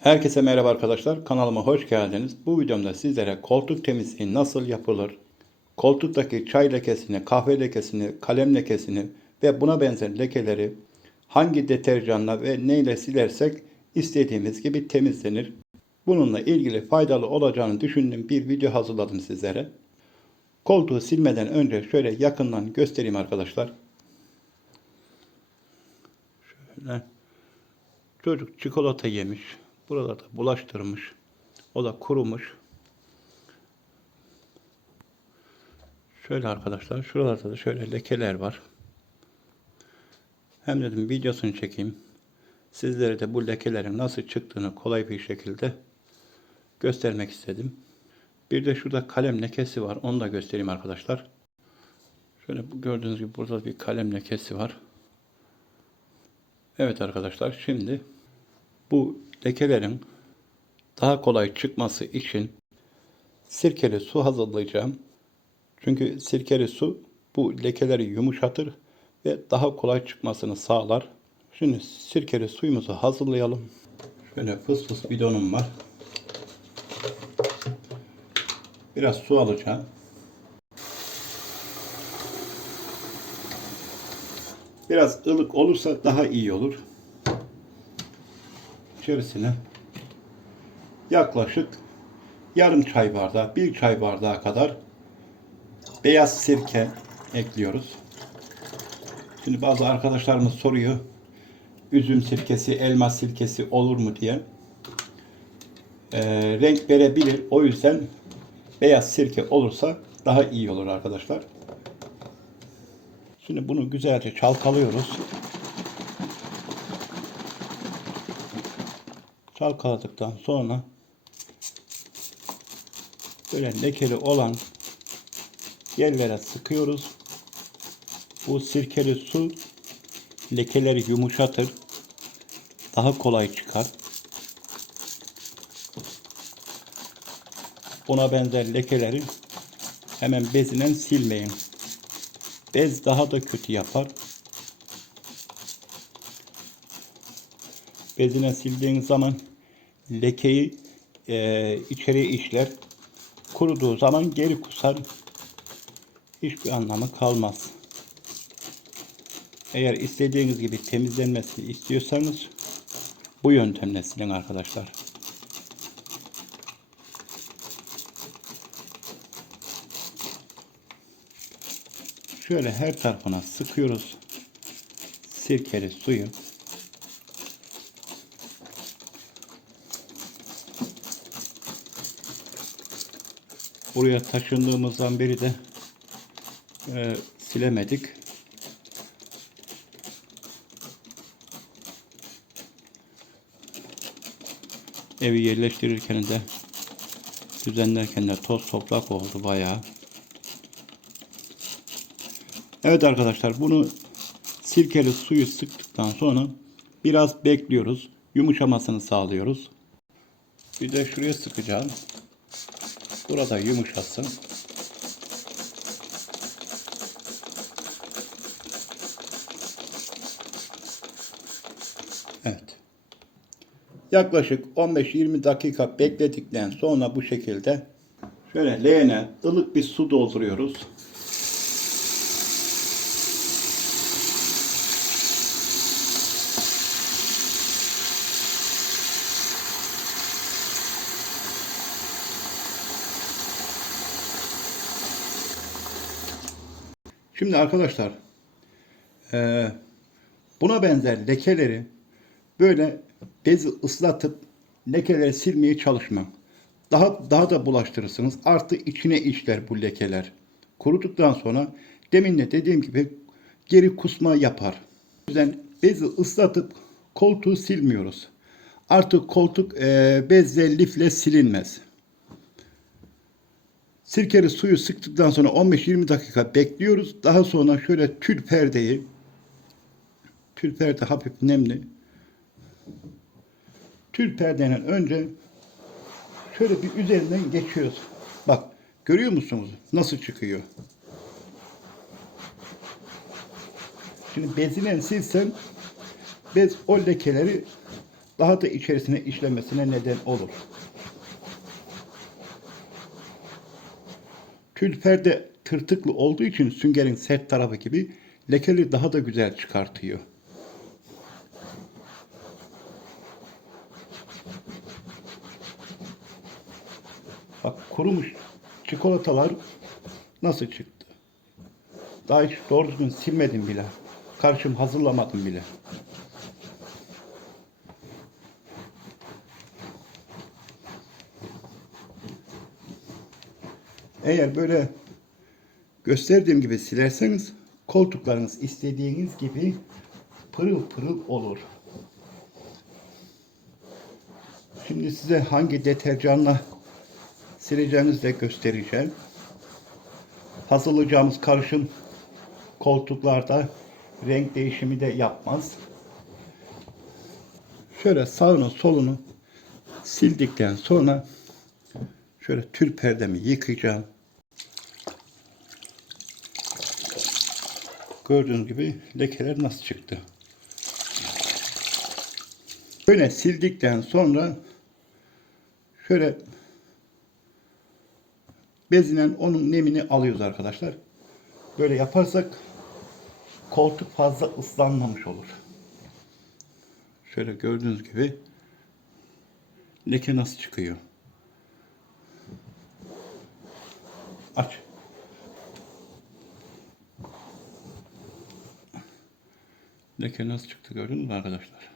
Herkese merhaba arkadaşlar. Kanalıma hoş geldiniz. Bu videomda sizlere koltuk temizliği nasıl yapılır, koltuktaki çay lekesini, kahve lekesini, kalem lekesini ve buna benzer lekeleri hangi deterjanla ve neyle silersek istediğimiz gibi temizlenir. Bununla ilgili faydalı olacağını düşündüğüm bir video hazırladım sizlere. Koltuğu silmeden önce şöyle yakından göstereyim arkadaşlar. Şöyle. Çocuk çikolata yemiş. Buralarda bulaştırmış. O da kurumuş. Şöyle arkadaşlar. Şuralarda da şöyle lekeler var. Hem dedim videosunu çekeyim. Sizlere de bu lekelerin nasıl çıktığını kolay bir şekilde göstermek istedim. Bir de şurada kalem lekesi var. Onu da göstereyim arkadaşlar. Şöyle gördüğünüz gibi burada bir kalem lekesi var. Evet arkadaşlar şimdi bu lekelerin daha kolay çıkması için sirkeli su hazırlayacağım. Çünkü sirkeli su bu lekeleri yumuşatır ve daha kolay çıkmasını sağlar. Şimdi sirkeli suyumuzu hazırlayalım. Şöyle fıs fıs bidonum var. Biraz su alacağım. Biraz ılık olursa daha iyi olur içerisine yaklaşık yarım çay bardağı, bir çay bardağı kadar beyaz sirke ekliyoruz. Şimdi bazı arkadaşlarımız soruyor üzüm sirkesi, elma sirkesi olur mu diye. Ee, renk verebilir. O yüzden beyaz sirke olursa daha iyi olur arkadaşlar. Şimdi bunu güzelce çalkalıyoruz. Çalkaladıktan sonra böyle lekeli olan yerlere sıkıyoruz. Bu sirkeli su lekeleri yumuşatır. Daha kolay çıkar. Buna benzer lekeleri hemen bezinen silmeyin. Bez daha da kötü yapar. bezine sildiğiniz zaman lekeyi e, içeri işler. Kuruduğu zaman geri kusar. Hiçbir anlamı kalmaz. Eğer istediğiniz gibi temizlenmesini istiyorsanız bu yöntemle silin arkadaşlar. Şöyle her tarafına sıkıyoruz. Sirkeli suyu. Buraya taşındığımızdan beri de e, silemedik. Evi yerleştirirken de düzenlerken de toz toprak oldu bayağı. Evet arkadaşlar bunu sirkeli suyu sıktıktan sonra biraz bekliyoruz. Yumuşamasını sağlıyoruz. Bir de şuraya sıkacağım. Burada yumuşasın. Evet. Yaklaşık 15-20 dakika bekledikten sonra bu şekilde şöyle leğene ılık bir su dolduruyoruz. Şimdi arkadaşlar eee, buna benzer lekeleri böyle bezi ıslatıp lekeleri silmeye çalışmam. Daha daha da bulaştırırsınız. Artı içine işler bu lekeler. Kuruduktan sonra demin de dediğim gibi geri kusma yapar. O yüzden bezi ıslatıp koltuğu silmiyoruz. Artık koltuk eee bezle lifle silinmez. Sirkeli suyu sıktıktan sonra 15-20 dakika bekliyoruz. Daha sonra şöyle tül perdeyi tül perde hafif nemli tül perdenin önce şöyle bir üzerinden geçiyoruz. Bak görüyor musunuz nasıl çıkıyor? Şimdi bezinen silsem bez o lekeleri daha da içerisine işlemesine neden olur. Tül perde tırtıklı olduğu için süngerin sert tarafı gibi lekeleri daha da güzel çıkartıyor. Bak kurumuş çikolatalar nasıl çıktı? Daha hiç doğru düzgün silmedim bile. Karşım hazırlamadım bile. Eğer böyle gösterdiğim gibi silerseniz koltuklarınız istediğiniz gibi pırıl pırıl olur. Şimdi size hangi deterjanla sileceğinizi de göstereceğim. Hazırlayacağımız karışım koltuklarda renk değişimi de yapmaz. Şöyle sağını solunu sildikten sonra şöyle tül perdemi yıkayacağım. Gördüğünüz gibi lekeler nasıl çıktı. Böyle sildikten sonra şöyle bezinen onun nemini alıyoruz arkadaşlar. Böyle yaparsak koltuk fazla ıslanmamış olur. Şöyle gördüğünüz gibi leke nasıl çıkıyor. Aç. Leke nasıl çıktı gördünüz mü arkadaşlar?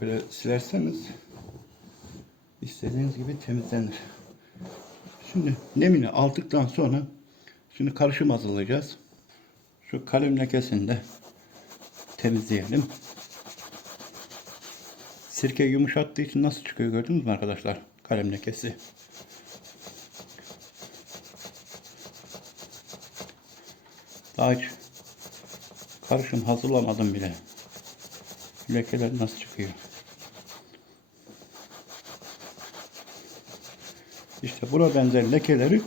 Böyle silerseniz istediğiniz gibi temizlenir. Şimdi nemini aldıktan sonra şimdi karışım hazırlayacağız. Şu kalem lekesini de temizleyelim. Sirke yumuşattığı için nasıl çıkıyor gördünüz mü arkadaşlar? Kalem lekesi. Daha hiç karışım hazırlamadım bile. Lekeler nasıl çıkıyor? İşte buna benzer lekeleri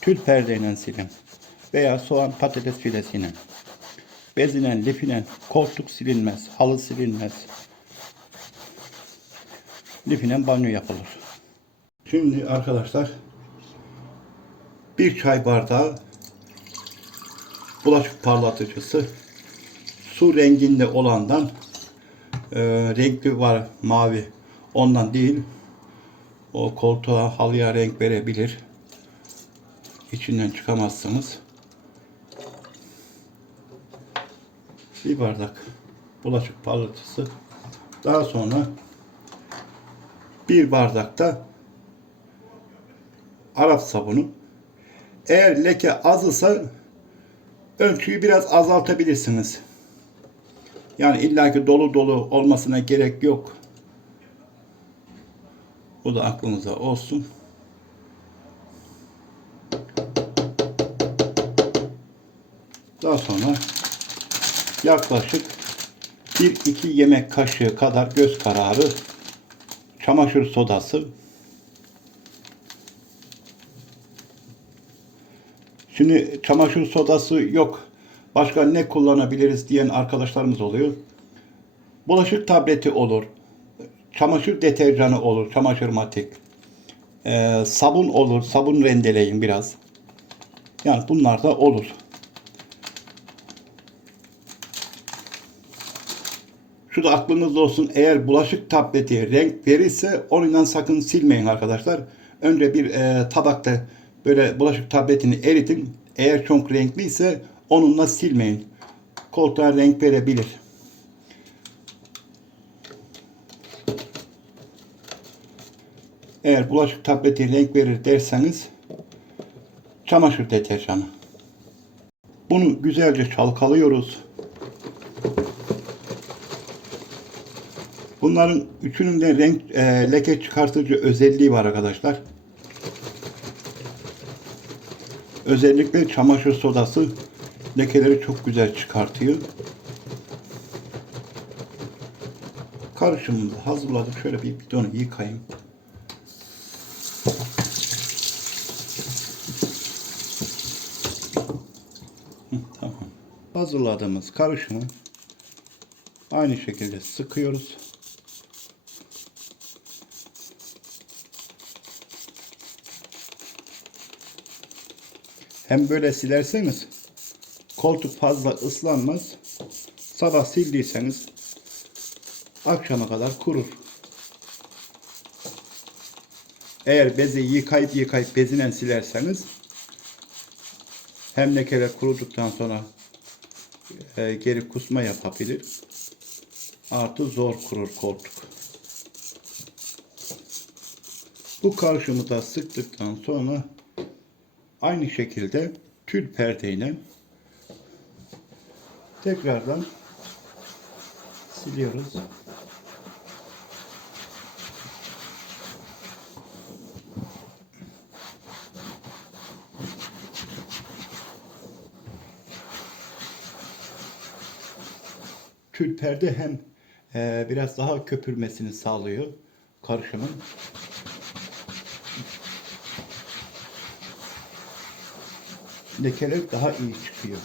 tül perdeyle silin. Veya soğan patates filesiyle. Bezinen, lifinen koltuk silinmez, halı silinmez. Lifinen banyo yapılır. Şimdi arkadaşlar bir çay bardağı bulaşık parlatıcısı. Su renginde olandan e, renkli var mavi. Ondan değil. O koltuğa halıya renk verebilir. İçinden çıkamazsınız. Bir bardak bulaşık parlatıcısı. Daha sonra bir bardakta Arap sabunu. Eğer leke az ise ölçüyü biraz azaltabilirsiniz. Yani illaki dolu dolu olmasına gerek yok. O da aklınıza olsun. Daha sonra yaklaşık 1-2 yemek kaşığı kadar göz kararı çamaşır sodası Şimdi çamaşır sodası yok. Başka ne kullanabiliriz diyen arkadaşlarımız oluyor. Bulaşık tableti olur. Çamaşır deterjanı olur. Çamaşır matik. Ee, sabun olur. Sabun rendeleyin biraz. Yani bunlar da olur. Şu da aklınızda olsun. Eğer bulaşık tableti renk verirse onunla sakın silmeyin arkadaşlar. Önce bir e, tabakta böyle bulaşık tabletini eritin. Eğer çok renkliyse onunla silmeyin. Koltuğa renk verebilir. Eğer bulaşık tableti renk verir derseniz çamaşır deterjanı. Bunu güzelce çalkalıyoruz. Bunların üçünün de renk e, leke çıkartıcı özelliği var arkadaşlar. Özellikle çamaşır sodası lekeleri çok güzel çıkartıyor. Karışımımızı hazırladık. Şöyle bir bidonu yıkayayım. Hazırladığımız karışımı Aynı şekilde sıkıyoruz. Hem böyle silerseniz koltuk fazla ıslanmaz. Sabah sildiyseniz akşama kadar kurur. Eğer bezi yıkayıp yıkayıp bezinen silerseniz hem lekeler kuruduktan sonra e, geri kusma yapabilir. Artı zor kurur koltuk. Bu karışımı da sıktıktan sonra aynı şekilde tül perdeyle tekrardan siliyoruz. Tül perde hem e, biraz daha köpürmesini sağlıyor karışımın. Lekeler daha iyi çıkıyor.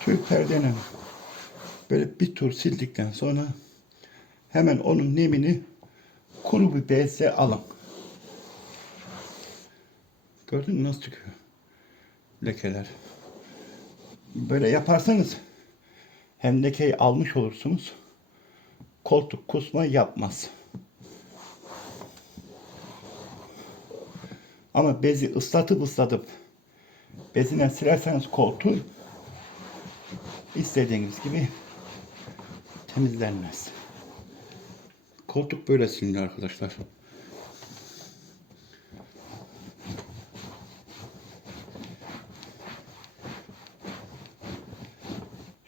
Tül perdenin böyle bir tur sildikten sonra hemen onun nemini kuru bir bezle alın. Gördün mü nasıl çıkıyor? Lekeler. Böyle yaparsanız hem lekeyi almış olursunuz. Koltuk kusma yapmaz. Ama bezi ıslatıp ıslatıp bezine silerseniz koltuğu istediğiniz gibi temizlenmez. Koltuk böyle siliniyor arkadaşlar.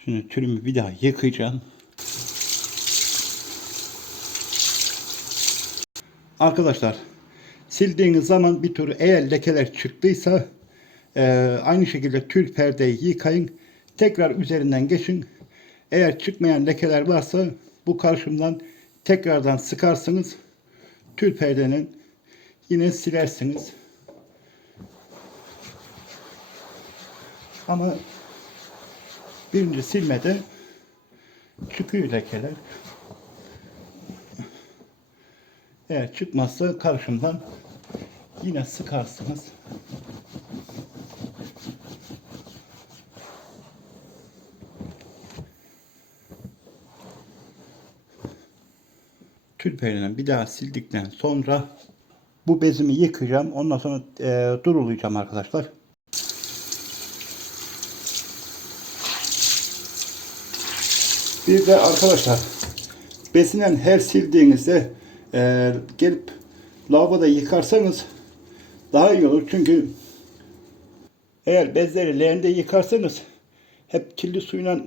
Şimdi tülümü bir daha yıkayacağım. Arkadaşlar sildiğiniz zaman bir tür eğer lekeler çıktıysa e, aynı şekilde tül perdeyi yıkayın. Tekrar üzerinden geçin. Eğer çıkmayan lekeler varsa bu karışımdan tekrardan sıkarsınız. Tül perdenin yine silersiniz. Ama birinci silmede çıkıyor lekeler. Eğer çıkmazsa karışımdan yine sıkarsınız. Perdenin bir daha sildikten sonra bu bezimi yıkayacağım. Ondan sonra e, durulayacağım arkadaşlar. Bir de arkadaşlar bezinen her sildiğinizde e, gelip lavaboda yıkarsanız daha iyi olur. Çünkü eğer bezleri leğende yıkarsanız hep kirli suyla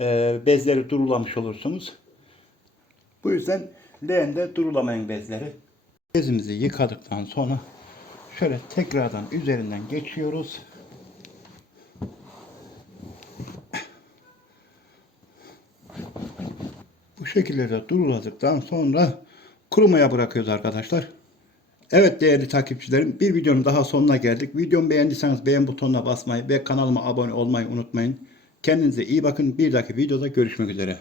e, bezleri durulamış olursunuz. Bu yüzden leğende durulamayın bezleri. Bezimizi yıkadıktan sonra şöyle tekrardan üzerinden geçiyoruz. Bu şekilde de duruladıktan sonra kurumaya bırakıyoruz arkadaşlar. Evet değerli takipçilerim bir videonun daha sonuna geldik. Videomu beğendiyseniz beğen butonuna basmayı ve kanalıma abone olmayı unutmayın. Kendinize iyi bakın. Bir dahaki videoda görüşmek üzere.